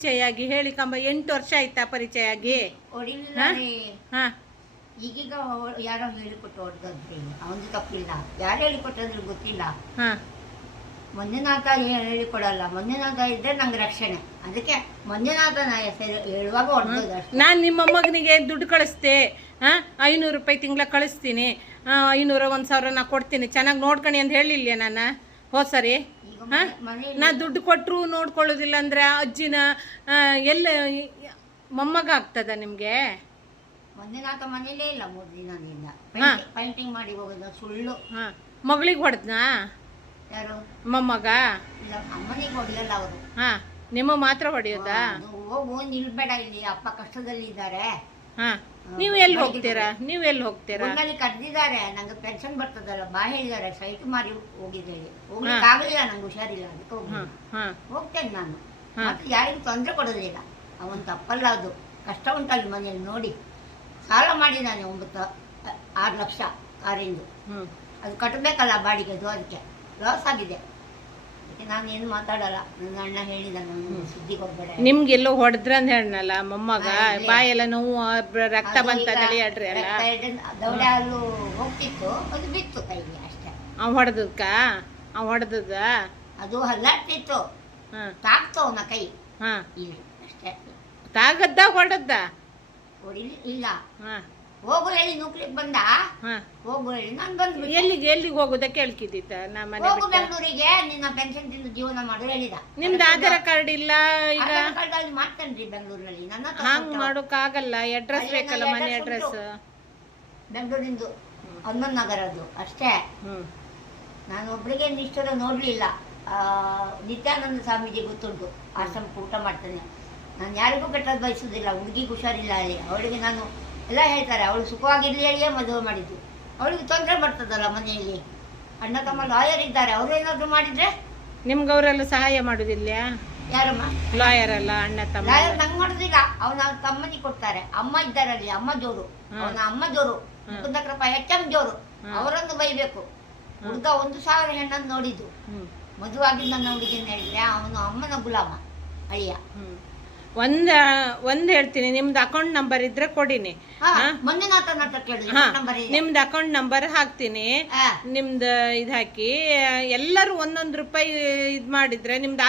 ಪರಿಚಯ ಆಗಿ ಹೇಳಿ ಕಂಬ 8 ವರ್ಷ ಆಯ್ತಾ ಪರಿಚಯ ಆಗಿ? ಈಗೀಗ ಯಾರೋ ಹೇಳಿಕೊಟ್ಟು ಹೊಡೆದ್ರಿ, ಅವನು ತಪ್ಪಿಲ್ಲ. ಯಾರು ಹೇಳಿಕೊಟ್ಟದ್ರು ಗೊತ್ತಿಲ್ಲ. ಮಂಜುನಾಥ ಹೇಳಿಕೊಡಲ್ಲ. ಮಂಜುನಾಥ ಇದ್ರೆ ನಂಗೆ ರಕ್ಷಣೆ. ಅದಕ್ಕೆ ಮಂಜುನಾಥನ ಹೆಸರು ಹೇಳುವಾಗ ಹೊಡೆದೋದು. ನಾನು ನಿಮ್ಮ ಮಗನಿಗೆ ದುಡ್ಡು ಕಳಿಸ್ತೆ, 500 ರೂಪಾಯಿ ತಿಂಗಳ ಕಳಿಸ್ತೀನಿ, 500 1,000 ನಾ ಕೊಡ್ತೀನಿ, ಚೆನ್ನಾಗಿ ನೋಡ್ಕಣಿ ಅಂತ ಹೇಳಿಲ್ಲ ನಾನು ಹೋದ್ ಸರಿ? ನಾ ದುಡ್ಡು ಕೊಟ್ಟರು ನೋಡ್ಕೊಳ್ಳೋದಿಲ್ಲ ಅಂದ್ರೆ ಅಜ್ಜಿನ ಎಲ್ಲ ಮೊಮ್ಮಗ ಆಗ್ತದ ನಿಮ್ಗೆ? ಮಂಜುನಾಥ ಮನೇಲೇ ಇಲ್ಲ 3 ದಿನದಿಂದ. ಪೇಂಟಿಂಗ್ ಮಾಡಿ ಹೋಗೋದು ಸುಳ್ಳು. ಮಗಳಿಗೆ ಹೊಡೆದ್ನಾ? ಯಾರು? ಮೊಮ್ಮಗ? ಇಲ್ಲ, ಅಮ್ಮನಿಗೆ ಹೊಡೆಯಲ್ಲ ಅವರು. ನಿಮ್ಮ ಮಾತ್ರ ಹೊಡೆಯೋದಾ? ಹೋಗು, ನಿಲ್ಬೇಡ, ಇಲ್ಲಿ ಅಪ್ಪ ಕಷ್ಟದಲ್ಲಿದ್ದಾರೆ. ನೀವು ಎಲ್ಲಿ ಹೋಗ್ತೀರಾ? ಊರಿನಲ್ಲಿ ಕರೆದಿದ್ದಾರೆ. ನಂಗೆ ಪೆನ್ಷನ್ ಬರ್ತದಲ್ಲ, ಬಾ ಹೇಳಿದ್ದಾರೆ. ಸೈಟ್ ಮಾರಿ ಹೋಗಿದ್ದೇಳಿ. ಹೋಗ್ಲಿಕ್ಕೆ ಆಗಲಿಲ್ಲ, ನಂಗೆ ಹುಷಾರಿಲ್ಲ, ಅದಕ್ಕೆ ಹೋಗ್ತೇನೆ ನಾನು. ಮತ್ತೆ ಯಾರಿಗೂ ತೊಂದರೆ ಕೊಡೋದಿಲ್ಲ. ಅವನ್ ತಪ್ಪಲ್ಲ, ಅದು ಕಷ್ಟ ಉಂಟಲ್ಲಿ ಮನೆಯಲ್ಲಿ ನೋಡಿ. ಸಾಲ ಮಾಡಿದ್ದಾನೆ 9-6 ಲಕ್ಷ ಕಾರಿಂದು. ಅದು ಕಟ್ಟಬೇಕಲ್ಲ ಬಾಡಿಗೆದು, ಅದಕ್ಕೆ ಲಾಸ್ ಆಗಿದೆ. ಅದಕ್ಕೆ ನಾನು ಏನು ಮಾತಾಡಲ್ಲ. ನನ್ನ ಅಣ್ಣ ಹೇಳಿದ, ನಾನು ಸುದ್ದಿಗೆ ಹೋಗ್ಬೇಡ. ನಿಮ್ಗೆಲ್ಲೋ ಹೊಡೆದ್ರ ಅಂತ ಹೇಳನಲ್ಲ ಮೊಮ್ಮಗ, ಬಾಯೆಲ್ಲ ನೋವು, ರಕ್ತ ಬಂತ ತಡೆಯಾಡ್ರಿ ಅಲ್ಲ. ದೌಡೆ ಹಾಲು ಹೋಗ್ತಿತ್ತು, ಅದು ಬಿತ್ತು ಕೈಗೆ ಅಷ್ಟೇ. ಅವ್ ಹೊಡೆದದ ಅದು ಹಲ್ಲಾಡ್ತಿತ್ತು, ತಾಕ್ತು ಅವನ ಕೈ. ಅಷ್ಟೇ. ತಾಗದ್ದ ಹೊಡೆದ? ಇಲ್ಲ, ಹೋಗು ಹೇಳಿ ನೂಕ್ಲಿಕ್ ಬಂದ. ಹೋಗು ಹೇಳಿ ನಾನು ಬಂದ್ಬಿಟ್ಟೆ. ಎಲ್ಲಿಗೆ ಹೋಗುದ ಕೇಳ್ಕಿದ್ದಿತ್ತ? ಹೋಗು ಬೆಂಗಳೂರಿಗೆ, ನಿನ್ನ ಪೆನ್ಷನ್ ತಿಂದು ಜೀವನ ಮಾಡು ಹೇಳಿದ. ನಿಮ್ದು ಆಧಾರ್ ಕಾರ್ಡ್ ಇಲ್ಲ? ಈಗ ಆಧಾರ್ ಕಾರ್ಡ್ ಅಲ್ಲಿ ಮಾಡ್ತೇನ್ರಿ ಬೆಂಗಳೂರಿನಲ್ಲಿ. ನನ್ನ ಹಂಗ್ ಮಾಡೋಕ್ ಆಗಲ್ಲ, ಅಡ್ರೆಸ್ ಬೇಕಲ್ಲ, ಮನೆ ಅಡ್ರೆಸ್. ಬೆಂಗಳೂರಿಂದು 11 ನಗರದ್ದು ಅಷ್ಟೇ. ನಾನು ಒಬ್ಳಿಗೆ ನಿಷ್ಠರ ನೋಡ್ಲಿಲ್ಲ. ನಿತ್ಯಾನಂದ ಸ್ವಾಮೀಜಿ ಗೊತ್ತುಂಟು, ಆಶ್ರಮಕ್ಕೆ ಊಟ ಮಾಡ್ತಾನೆ. ನಾನು ಯಾರಿಗೂ ಕೆಟ್ಟದ್ದು ಬಯಸುದಿಲ್ಲ. ಹುಡುಗಿಗೆ ಹುಷಾರಿಲ್ಲ ಅಲ್ಲಿ, ಅವಳಿಗೆ ನಾನು ಎಲ್ಲ ಹೇಳ್ತಾರೆ, ಅವಳು ಸುಖವಾಗಿರ್ಲಿ ಹೇಳಿಯೇ ಮದುವೆ ಮಾಡಿದ್ದು. ಅವಳಿಗೆ ತೊಂದರೆ ಬರ್ತದಲ್ಲ ಮನೆಯಲ್ಲಿ. ಅಣ್ಣ ತಮ್ಮ ಲಾಯರ್ ಇದ್ದಾರೆ, ಅವರು ಏನಾದ್ರು ಮಾಡಿದ್ರೆ ನಿಮ್ಗೆ ಅವರೆಲ್ಲ ಸಹಾಯ ಮಾಡುದಿಲ್ಲ? ಯಾರಮ್ಮ? ಲಾಯರ್ ಅಲ್ಲ, ಅಣ್ಣ ತಮ್ಮ. ಲಾಯರ್ ನಂಗೆ ಮಾಡುದಿಲ್ಲ, ಅವನ ತಮ್ಮನಿಗೆ ಕೊಡ್ತಾರೆ. ಅಮ್ಮ ಇದ್ದಾರೆ ಅಲ್ಲಿ, ಅಮ್ಮ ಜೋರು, ಅವನ ಅಮ್ಮ ಜೋರು, ಮುಕುಂದಕೃಪ HM ಜೋರು. ಅವರನ್ನು ಬೈಬೇಕು. ಹುಡುಗ 1,000 ಹೆಣ್ಣನ್ನು ನೋಡಿದ್ದು. ಮದುವಾಗಿದ್ದ ನನ್ನ ಹುಡುಗಿನ ಹೇಳಿದ್ರೆ ಅವನು ಅಮ್ಮನ ಗುಲಾಮ ಅಳಿಯ. ಒಂದ್ ಹೇಳ್ತೀನಿ, ನಿಮ್ದು ಅಕೌಂಟ್ ನಂಬರ್ ಇದ್ರೆ ಕೊಡಿನಿ. ಮಂಜುನಾಥನ ಹತ್ರ ಕೇಳಿ, ನಿಮ್ದು ಅಕೌಂಟ್ ನಂಬರ್ ಹಾಕ್ತೀನಿ. ನಿಮ್ದು ಇದ್ ಹಾಕಿ ಎಲ್ಲರೂ 1-1 ರೂಪಾಯಿ ಇದ್ ಮಾಡಿದ್ರೆ ನಿಮ್ದು